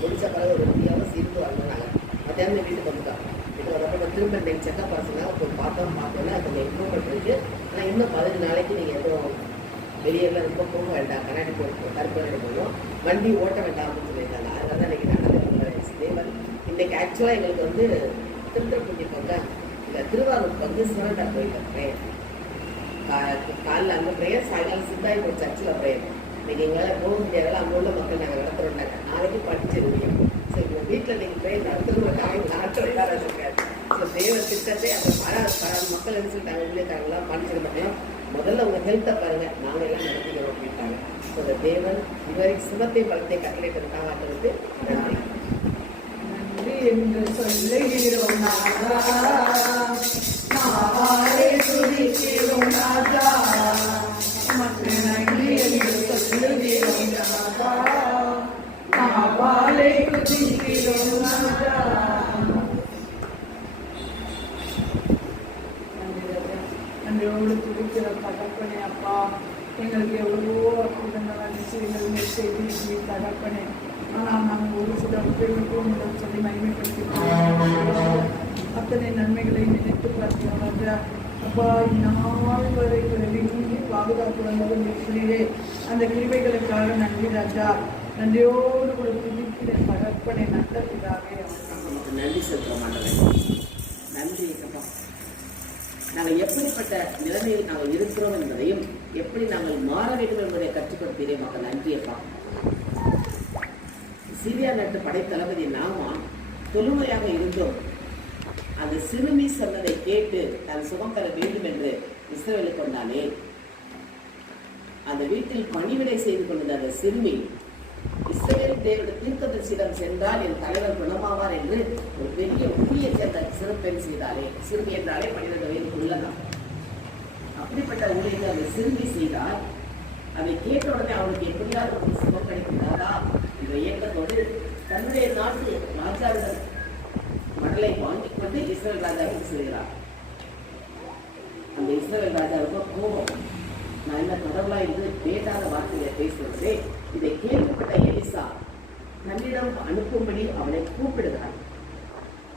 முடிச்ச பிறகு ஒரு 3 hours இருந்து வந்தாங்க. மத்தியானம் வீட்டுக்கு வந்துட்டாங்க. வீட்டுக்கு வந்தப்போ திரும்ப நீங்கள் செக்அப் பண்ணால் போய் பார்த்தோன்னா கொஞ்சம் இம்ப்ரூவ்மெண்ட் இருக்குது. ஆனால் இன்னும் 15 நாளைக்கு நீங்கள் எதுவும் வெளியெல்லாம் ரொம்ப போக வேண்டாம், கண்ணாடி போட்டு கருப்பு போகணும், வண்டி ஓட்ட வேண்டாம் அப்படின்னு சொல்லியிருக்காங்க. அதனால தான் இன்றைக்கி நல்ல தேவன் இன்றைக்கி ஆக்சுவலாக எங்களுக்கு வந்து திருத்தரப்பூஞ்சி பக்கம் இல்லை திருவாரூர் வந்து சிவன்டா போயிருக்கேன். காலையில் அங்கே ப்ரேயர், சாயங்காலம் சித்தாய் ஒரு சர்ச்சில் ப்ரேயர். இன்றைக்கி எங்களால் போக முடியாதால அங்கே உள்ள மக்கள் நாங்கள் நடத்துகிறோம்னாங்க. நாளைக்கு படிச்சிருக்கீங்க. ஸோ இந்த வீட்டில் நீங்கள் ப்ரேயர் நடத்துகிறோம் அவங்க நடத்துறதா இருக்காது. ஸோ தேவ திட்டத்தை அந்த மக்கள் என்ன சொல்லிட்டாங்க, ஊழியக்காரங்களாம் படிச்சிட மாட்டேன், முதல்ல உங்கள் ஹெல்த்தை பாருங்கள், நாங்கள் எல்லாம் நடத்திக்கிறோம் அப்படின்ட்டாங்க. ஸோ இந்த தேவன் இதுவரைக்கும் சுமத்தை பலத்தை கட்டளையிட்டிருக்காங்க. அதுக்கு நன்றி. நன்றி என்று சொல்லுகிறோம் நாதா, நாவாலே துதிக்கிறோம் நாதா, உமக்கு நன்றி என்று சொல்லுகிறோம் நாதா, நாவாலே துதிக்கிறோம் நாதா. நன்றியோடு துதிக்கிற தகப்பனே அப்பா, எங்களுக்கு எவ்வளவோ அற்புதங்கள் அதிசயங்கள் செய்தி தகப்பனே. ஆனால் நாங்கள் ஒரு சில உதவிக்கும் சொல்லி மகிமைப்படுத்திக்கிறோம். அத்தனை நன்மைகளை நினைத்து பார்க்கிறோம் ராஜா. அப்பா நாள் வரை விரும்பி பாதுகாப்பு வந்தது சொல்லியே அந்த கிருபைகளுக்காக நன்றி ராஜா. நன்றியோடு ஒரு துதிக்கிற தகப்பனே நல்ல இதாகவே நன்றி செலுத்த மாட்டேன். நன்றி அப்பா. நாங்கள் எப்படிப்பட்ட நிலைமையில் நாங்கள் இருக்கிறோம் என்பதையும் எப்படி நாங்கள் மாற வேண்டும் என்பதை கற்றுக்கொடுத்தீரே மக்கள் நன்றியப்பா. சிரியா நாட்டு படைத்தளபதி நாமான் தொழுமையாக இருந்தோம். அந்த சிறுமி சொன்னதை கேட்டு தான் சுகம் பெற வேண்டும் என்று இஸ்ரவேலுக்கு கொண்டானே. அந்த வீட்டில் பணிவிடை செய்து கொண்டிருந்த அந்த சிறுமி இஸ்ரவேல் தேவனுடைய தீர்க்கதரிசியிடம் சென்றால் என் தலைவர் குணமாவார் என்று ஒரு பெரிய ஊழியத்தை அந்த சிறு பெண் செய்தாலே. சிறுமி என்றாலே 12 வயதுக்குள்ளதான். அப்படிப்பட்ட ஊழியத்தை அந்த சிறுமி செய்தால் அதை கேட்ட உடனே அவனுக்கு எப்படியாவது ஒரு சுகம் கிடைக்கிறாரா என்ற இயக்கத்தோடு தன்னுடைய நாட்டு ராஜாவிடம் மடலை வாங்கிக் கொண்டு இஸ்ரவேல் ராஜாவுக்கு செல்கிறார். அந்த இஸ்ரவேல் ராஜாவுக்கு கோபம், நான் என்ன கடவுளா இருந்து பேட்டாத வார்த்தையை பேசுவதே. இதை கேள்விப்பட்ட எலிசா தன்னிடம் அனுப்பும்படி அவனை கூப்பிடுகிறார்.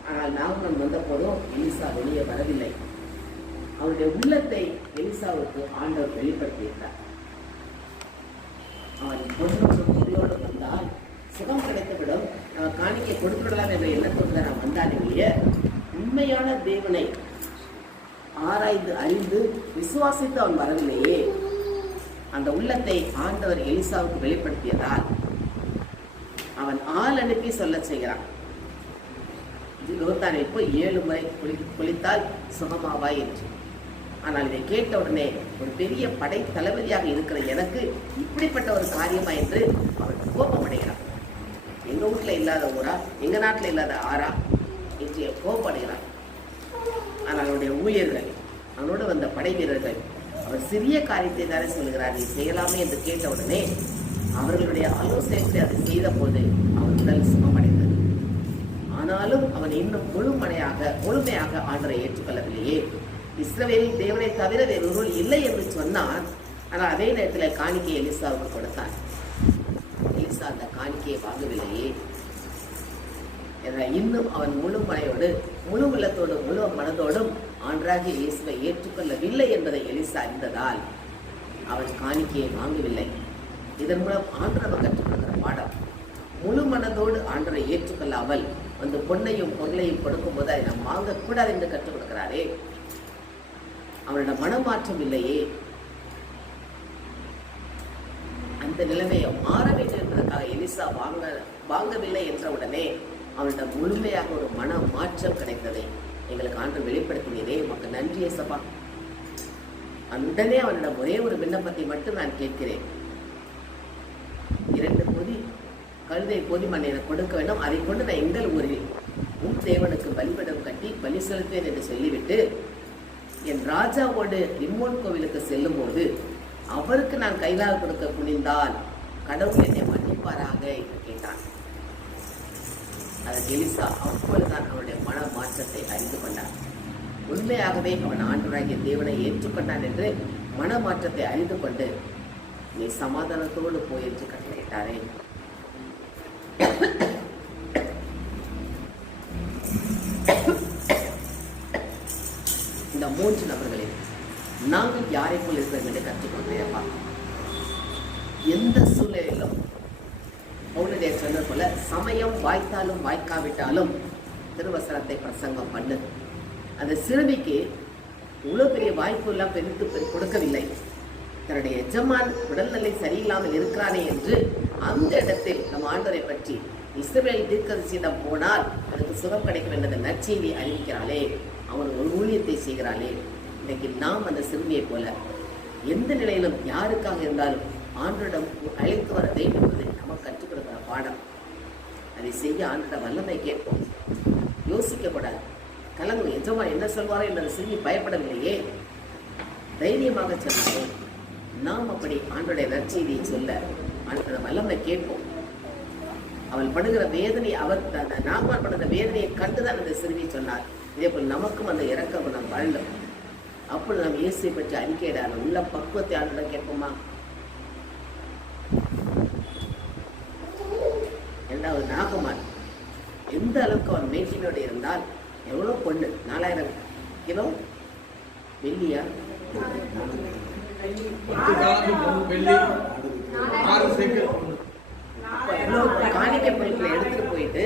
ஆனால் நாகமன் வந்த போதும் எலிசா வெளியே வரவில்லை. அவருடைய உள்ளத்தை எலிசாவுக்கு ஆண்டவர் வெளிப்படுத்தியிருந்தார். அவன் பொருளோடு வந்தால் சுகம் கிடைத்துவிடும், அவன் காணிக்கை கொடுத்துவிடலாம் என்ற எண்ணத்தோடு தான் நான் வந்தாலேயே உண்மையான தேவனை ஆராய்ந்து அறிந்து விசுவாசித்து அவன் வரவில்லையே. அந்த உள்ளத்தை ஆண்டவர் எலிசாவுக்கு வெளிப்படுத்தியதால் அவன் ஆள் அனுப்பி சொல்ல செய்கிறான். யோர்தானை போய் 7 முறை குளித்தால் சுகமாவாய் என்று. ஆனால் இதை கேட்ட உடனே ஒரு பெரிய படை தளபதியாக இருக்கிற எனக்கு இப்படிப்பட்ட ஒரு காரியமா என்று அவன் கோபமடைகிறான். எங்க வீட்டுல இல்லாத ஊரா, எங்க நாட்டுல இல்லாத ஆறா என்று கோபமடைகிறான். ஆனால் அவனுடைய ஊழியர்கள், அவனோடு வந்த படை வீரர்கள் அவர் சிறிய காரியத்தை தானே சொல்கிறார், நீ செய்யலாமே என்று கேட்ட உடனே அவர்களுடைய ஆலோசனை அதை செய்த போது அவன் உடல் சுகமடைந்தது. ஆனாலும் அவன் இன்னும் முழுமையாக ஆண்டரை ஏற்றுக்கொள்ளவில்லையே. இஸ்ரவேலின் தேவனை தவிர வேறொரு இல்லை என்று சொன்னான். ஆனால் அதே நேரத்தில் காணிக்கை எலிசாவுக்கு கொடுத்தான். எலிசா அந்த காணிக்கையை வாங்கவில்லையே. இன்னும் அவன் முழு மனையோடு முழு உள்ளத்தோடு முழு மனதோடும் ஆண்டராகிய இயேசுவை ஏற்றுக்கொள்ளவில்லை என்பதை எலிசா அறிந்ததால் அவன் காணிக்கையை வாங்கவில்லை. இதன் மூலம் ஆண்டவர் கற்றுக்கொள்கிற பாடம், முழு மனதோடு ஆண்டரை ஏற்றுக்கொள்ளாமல் வந்து பொன்னையும் பொருளையும் கொடுக்கும் போது அதை நாம் வாங்கக்கூடாது என்று கற்றுக் கொடுக்கிறாரே. அவனோட மனமாற்றம் இல்லையே. அந்த நிலைமையை மாற வேண்டும் என்பதற்காக எலிசா வாங்கவில்லை என்ற உடனே அவனிடம் முழுமையாக ஒரு மன மாற்றம் கிடைத்ததை எங்களுக்கு ஆண்டு வெளிப்படுத்தினதே உமக்கு நன்றி ஏசப்பா. உடனே அவனிடம் ஒரே ஒரு விண்ணப்பத்தை மட்டும் நான் கேட்கிறேன். 2 பொதி கழுதை பொதி மண்ணை எனக்கு கொடுக்க வேண்டும். அதை கொண்டு நான் எங்கள் ஊரில் உன் தேவனுக்கு பலிபீடம் கட்டி பலி செலுத்தேன் என்று சொல்லிவிட்டு என் ராஜாவோடு ரிம்மோன் கோவிலுக்கு செல்லும் போது அவருக்கு நான் கைதாக கொடுக்க குனிந்தால் கடவுள் என்னை மன்னிப்பாராக என்று கேட்டான். அதற்கு எலிசா அப்பொழுதுதான் அவனுடைய மன மாற்றத்தை அறிந்து கொண்டான். உண்மையாகவே அவன் ஆண்டவராகிய தேவனை ஏற்றுக்கொண்டான் என்று மன மாற்றத்தை அறிந்து கொண்டு நீ சமாதானத்தோடு போய் என்று கட்டளையிட்டாரே. இந்த 3 நபர்களில் நாங்கள் யாரை போல் இருக்கிறோம் என்று கற்றுக்கொண்டேப்பா. எந்த சூழ்நிலையிலும் பவுலுடைய சொன்னது போல சமயம் வாய்த்தாலும் வாய்க்காவிட்டாலும் திருவசனத்தை பிரசங்கம் பண்ணு. அந்த சிறுமிக்கு இவ்வளவு பெரிய வாய்ப்பு எல்லாம் பெருத்து கொடுக்கவில்லை. தன்னுடைய எஜமான் உடல்நிலை சரியில்லாமல் இருக்கிறானே என்று அந்த இடத்தில் நம் ஆண்டவரை பற்றி இஸ்ரவேல் தீர்க்கதரிசியிடம் போனால் அதுக்கு சுகம் கிடைக்கும் என்ற நற்செய்தி அறிவிக்கிறாளே, அவன் ஒரு ஊழியத்தை செய்கிறாளே. இன்னைக்கு நாம் அந்த சிறுமியை போல எந்த நிலையிலும் யாருக்காக இருந்தாலும் ஆண்டவரிடம் அழைத்து வர வேண்டும் என்பதை நமக்கு கற்றுக் கொடுக்கிற பாடம். அதை செய்ய ஆண்டவரிடம் வல்லமை கேட்போம். யோசிக்கக்கூடாது, கலங்கும். எஜமான் என்ன சொல்வாரோ என்ற சிறுமி பயப்படவில்லையே, தைரியமாக சொன்னாரே. நாம் அப்படி ஆண்டோடைய நற்செய்தியை சொல்ல அந்த வல்லமை கேட்போம். அவள் படுகிற வேதனை, அவர் நாகமான் படுகிற வேதனையை கண்டுதான் அந்த சிறுமி சொன்னார். இதே போல் நமக்கும் அந்த இறக்க குணம் வாழ்ந்தோம். அப்பொழுது நாம் இயேசுவை பற்றி அறிக்கையிடாத உள்ள பக்குவத்தை ஆண்டோட கேட்போமா? 2வது நாகமான் எந்த அளவுக்கு அவன் மேய்ச்சினோடு இருந்தால் எவ்வளோ பொண்ணு 4000 கிலோ வெள்ளியா, காணிக்கை பொருட்களை எடுத்துட்டு போயிட்டு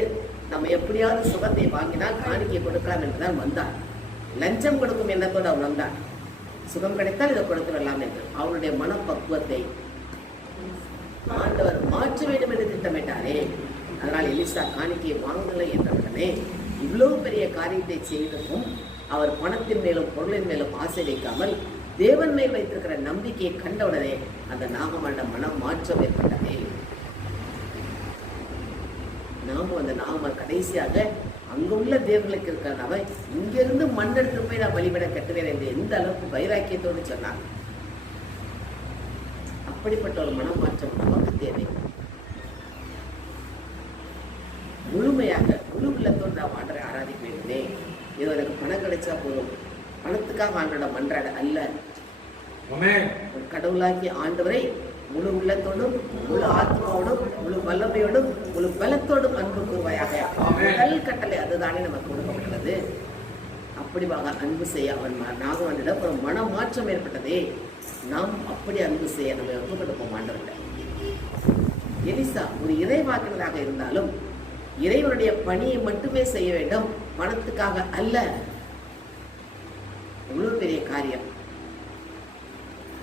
நம்ம எப்படியாவது சுகத்தை வாங்கினால் காணிக்கை கொடுக்கலாம் என்றுதான் வந்தான். லஞ்சம் கொடுக்கும் எண்ணத்தோடு அவன் வந்தான். சுகம் கிடைத்தால் இதை கொடுத்து வரலாம் என்று அவனுடைய மனப்பக்குவத்தை ஆண்டவர் மாற்ற வேண்டும் என்று திட்டமிட்டாரே. அதனால் எலிசா காணிக்கையை வாங்கலை என்றவுடனே இவ்வளவு பெரிய காரியத்தை செய்ததும் அவர் பணத்தின் மேலும் பொருளின் மேலும் ஆசை வைக்காமல் தேவன் மேல் வைத்திருக்கிற நம்பிக்கையை கண்டவுடனே அந்த நாகமானிடம் மனம் மாற்றம் ஏற்பட்டதே. நாமும் அந்த நாகமான் கடைசியாக அங்குள்ள தேவர்களுக்கு இருக்கிறதாவ இங்கிருந்து மண்ணெடுத்து போய் நான் வழிபட கட்டுவேன் என்று எந்த அளவுக்கு வைராக்கியத்தோடு சொன்னார். அப்படிப்பட்ட ஒரு மனமாற்றம் நமக்கு தேவை. முழுமையாக முழு உள்ளத்தோடு நாம் ஆண்டரை ஆராதிக்க வேண்டுமே. ஏதோ எனக்கு பணம் கிடைச்சா போதும், பணத்துக்காக ஆண்டோட மன்றாட அல்ல. ஒரு கடவுளாக்கி ஆண்டவரை முழு உள்ளத்தோடும் முழு ஆத்மாவோடும் முழு வல்லமையோடும் முழு பலத்தோடும் அன்பு கூறுவாயாக. முதல் கட்டளை அதுதானே நமக்கு கொடுக்கப்பட்டுள்ளது. அப்படிவாக அன்பு செய்ய அவன் நாகவனிடம் ஒரு மன மாற்றம் ஏற்பட்டதே. நாம் அப்படி அன்பு செய்ய நம்ம ஒப்புக்கொடுப்போம் ஆண்டவர்கிட்ட. எலிசா ஒரு இறைவாக்கினராக இருந்தாலும் இறைவனுடைய பணியை மட்டுமே செய்ய வேண்டும், பணத்துக்காக அல்ல. இவ்வளவு பெரிய காரியம்.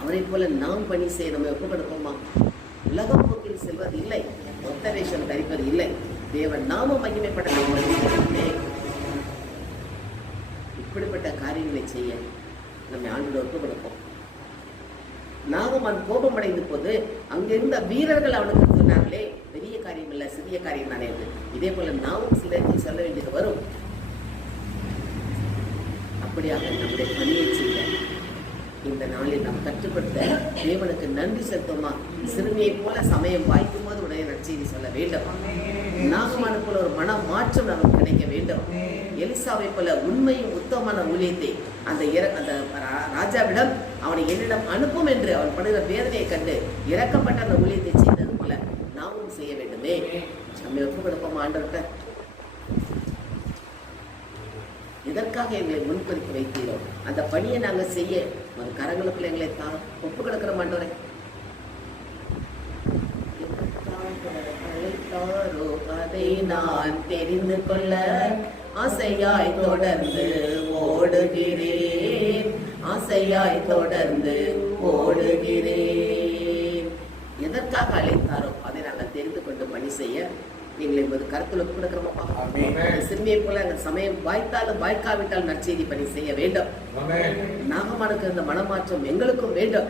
அவரை போல நாம் பணி செய்ய நம்ம ஒப்புக்கொடுப்போமா? உலகம் போக்கில் செல்வது இல்லை, மொத்த வேஷம் தரிப்பது இல்லை, தேவன் நாம மகிமைப்பட வேண்டும். இப்படிப்பட்ட காரியங்களை செய்ய நம்ம ஆண்டோடு ஒப்புக்கொடுப்போம். நாகமான் கோபம் அடைந்த போது அங்கிருந்த வீரர்கள் அவனுக்கு சொன்னார்களே, பெரிய காரியம் இல்ல, சிறிய காரியம் தானே என்று. இதே போல நாமும் சிலருக்கு சொல்ல வேண்டியது வரும். அப்படியாக நம்முடைய பணியை செய்ய இந்த நாளில் நாம் கற்றுக்கொடுத்த தேவனுக்கு நன்றி செலுத்தோமா? சிறுமியை போல சமயம் வாய்க்கும் போது உடைய நற்செய்தி சொல்ல வேண்டும். நாகமான போல ஒரு மன மாற்றம் நமக்கு கிடைக்க வேண்டும். எலிசாவை போல உண்மையும் உத்தமமான ஊழியத்தை அந்த ராஜாவிடம் அவனை என்னிடம் அனுப்பும் என்று அவன் படுகிற வேதனையை கண்டு இறக்கப்பட்ட அந்த ஊழியத்தை செய்தது போல நாமும் செய்ய வேண்டுமே. நம்ம ஒப்பு கொடுப்போம் ஆண்டவர்கிட்ட. எதற்காக எங்களை முன்குறித்து வைத்தீரோ அந்த பணியை நாங்கள் செய்ய ஒரு கரங்களுக்குள்ள எங்களை ஒப்பு கொடுக்கிற மாட்டோரே. அழைத்தாரோ அதை நான் தெரிந்து கொள்ள ஆசையாய் தொடர்ந்து ஓடுகிறேன், ஆசையாய் தொடர்ந்து ஓடுகிறேன். எதற்காக அழைத்தாரோ அதை நாங்கள் தெரிந்து கொண்டு பணி செய்ய எங்களை உமது கருத்துல கொடுக்கிறோமப்பா. ஆமென். சிறுமியை போல எங்கள் சமயம் வாய்த்தாலும் வாய்க்காவிட்டால் நற்செய்தி பணி செய்ய வேண்டும். நாகமானுக்கு அந்த மனமாற்றம் எங்களுக்கும் வேண்டும்.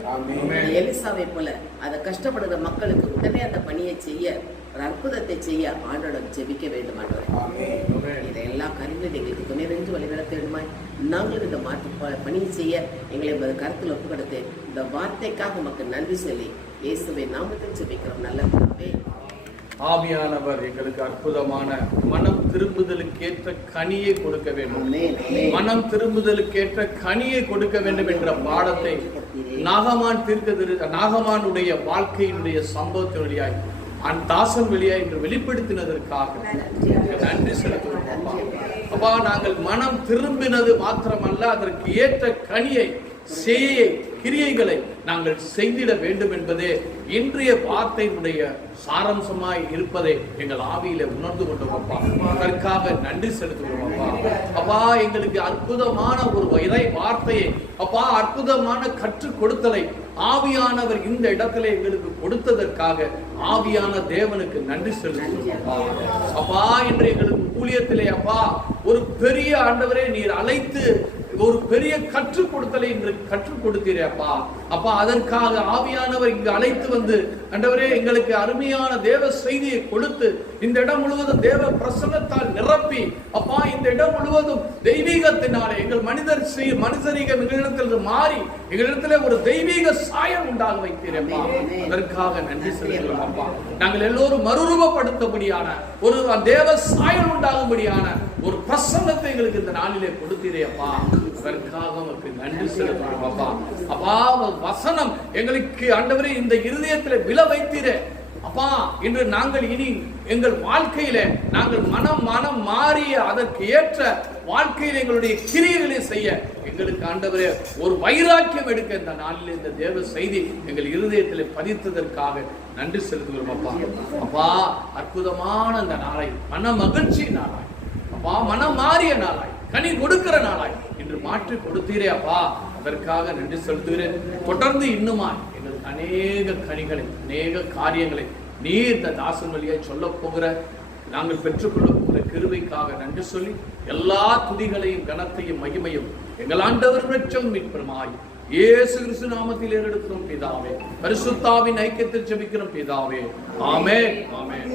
எலிசாவை போல அதை கஷ்டப்படுகிற மக்களுக்கு உடனே அந்த பணியை செய்ய, ஒரு அற்புதத்தை செய்ய ஆண்டோடம் ஜெபிக்க வேண்டும். ஆண்டவரே, இதையெல்லாம் கருவில் எங்களுக்கு துணை நின்று வழிநடத்த வேண்டுமாய் நாங்களும் இந்த மாற்று பணியை செய்ய எங்களை உமது கருத்தில் ஒப்புக்கொடுத்து இந்த வார்த்தைக்காக உமக்கு நன்றி சொல்லி இயேசுவை நாமத்தில் ஜெபிக்கிறோம் நல்ல பிதாவே. ஆவியானவர் எங்களுக்கு அற்புதமான மனம் திரும்புதலுக்கேற்ற கனியை கொடுக்க வேண்டும். மனம் திரும்புதலுக்கேற்ற கனியை கொடுக்க வேண்டும் என்ற பாடத்தை நாகமானுடைய வாழ்க்கையினுடைய சம்பவத்தின் வழியாய் தாசன் வழியாய் என்று வெளிப்படுத்தினதற்காக நன்றி செலுத்துகிறோம். அப்பா, நாங்கள் மனம் திரும்பினது மாத்திரமல்ல, அதற்கு ஏற்ற கனியை கிரியைகளை நாங்கள் செய்திட வேண்டும் என்பதே இன்றைய வார்த்தையினுடைய சாரம்சமாய் இருப்பதை எங்கள் ஆவியில உணர்ந்து கொண்டோம் அப்பா. அதற்காக நன்றி செலுத்துகிறோம் அப்பா. அப்பா, எங்களுக்கு அற்புதமான ஒரு வார்த்தையை அப்பா, அற்புதமான கற்றுக் கொடுத்தலை ஆவியானவர் இந்த இடத்துல எங்களுக்கு கொடுத்ததற்காக ஆவியான தேவனுக்கு நன்றி செலுத்துகிறோம் அப்பா. இன்று எங்களுக்கு ஊழியத்திலே அப்பா ஒரு பெரிய ஆண்டவரே நீர் அழைத்து ஒரு பெரிய கற்றுக் கொடுத்தலை இன்று கற்றுக் கொடுத்தீரே அப்பா. அப்பா, அதற்காக ஆவியானவர் இங்கு அழைத்து வந்து ஆண்டவரே எங்களுக்கு அருமையான தேவ செய்தியை கொடுத்து இந்த இடம் முழுவதும் தேவ பிரசன்னத்தால் நிரப்பி அப்பா, இந்த இடம் முழுவதும் தெய்வீகத்தினாலே எங்கள் மனிதரீகம் எங்களிடத்தில் மாறி எங்களிடத்துல ஒரு தெய்வீக சாயம் உண்டாக வைத்தீரப்பா. அதற்காக நன்றி செலுத்துகிறோம் அப்பா. நாங்கள் எல்லோரும் மறுரூபப்படுத்தபடியான ஒரு தேவ சாயம் உண்டாகும்படியான ஒரு பிரசன்னத்தை எங்களுக்கு இந்த நாளிலே கொடுத்தீரே அப்பா. அதற்காக உமக்கு நன்றி செலுத்துகிறோம் அப்பா. அப்பா, வசனம் எங்களுக்கு ஆண்டவரே இந்த இருதயத்தில் விழ வைத்தீரே அப்பா. இன்று நாங்கள் இனி எங்கள் வாழ்க்கையில நாங்கள் மனம் மாறிய அதற்கு ஏற்ற வாழ்க்கையில் எங்களுடைய கிரியைகளை செய்ய எங்களுக்கு ஆண்டவரே ஒரு வைராக்கியம் எடுக்க இந்த நாளில் இந்த தேவ செய்தி எங்கள் இருதயத்தில் பதித்ததற்காக நன்றி செலுத்துகிறோம் அப்பா. அப்பா, அற்புதமான இந்த நாளை மன மகிழ்ச்சி நாளாய் அப்பா, மனம் மாறிய நாளாய் கனி கொடுக்கிற நாளாய் இன்று மாற்றி கொடுத்தீரே அப்பா. அதற்காக நன்றி செலுத்துகிறேன். தொடர்ந்து இன்னுமாய் எங்களுக்கு அநேக கனிகளை அநேக காரியங்களை நீர் இந்த தாசன் வழியாய் சொல்ல போகிற நாங்கள் பெற்றுக்கொள்ள போகிற கிருபைக்காக நன்றி சொல்லி எல்லா துதிகளையும் கனத்தையும் மகிமையும் எங்கள் ஆண்டவர் இரட்சகரும் மீட்பருமாய் இயேசு கிறிஸ்து நாமத்தில் ஏறெடுக்கிறோம் பிதாவே. பரிசுத்தாவின் ஐக்கியத்தில் ஜெபிக்கிறோம் பிதாவே. ஆமென். ஆமென்.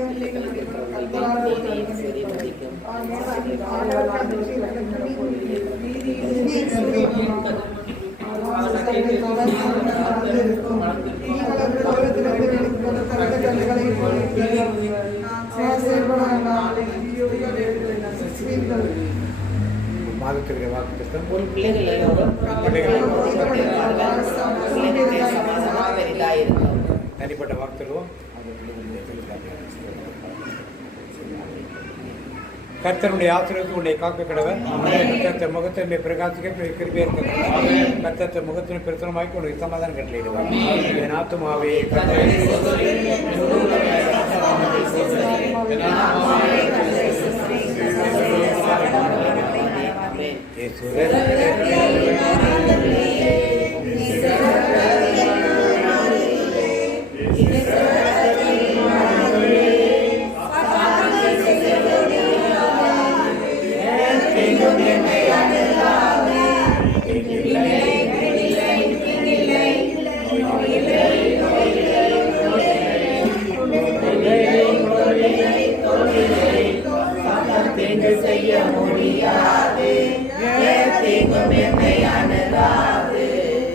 மாதத்திற்கு வாக்குத்தத்தம் உன் பிள்ளைகள் எல்லோரும் தனிப்பட்ட வாக்குத்தருவோம். கர்த்தருடைய ஆசீர்வாதத்தை உன்னை காக்க கடவர். கர்த்தர் முகத்தை பிரகாசிக்க கிருபையா இருக்க கர்த்தர் முகத்தின் பிரச்சனமாக்கி உனக்கு சமாதானம் கட்டளையிடுவார். என் ஆத்துமாவே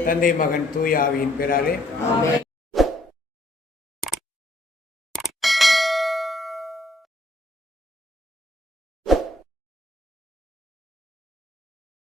தந்தை மகன் தூய ஆவியின் பெயராலே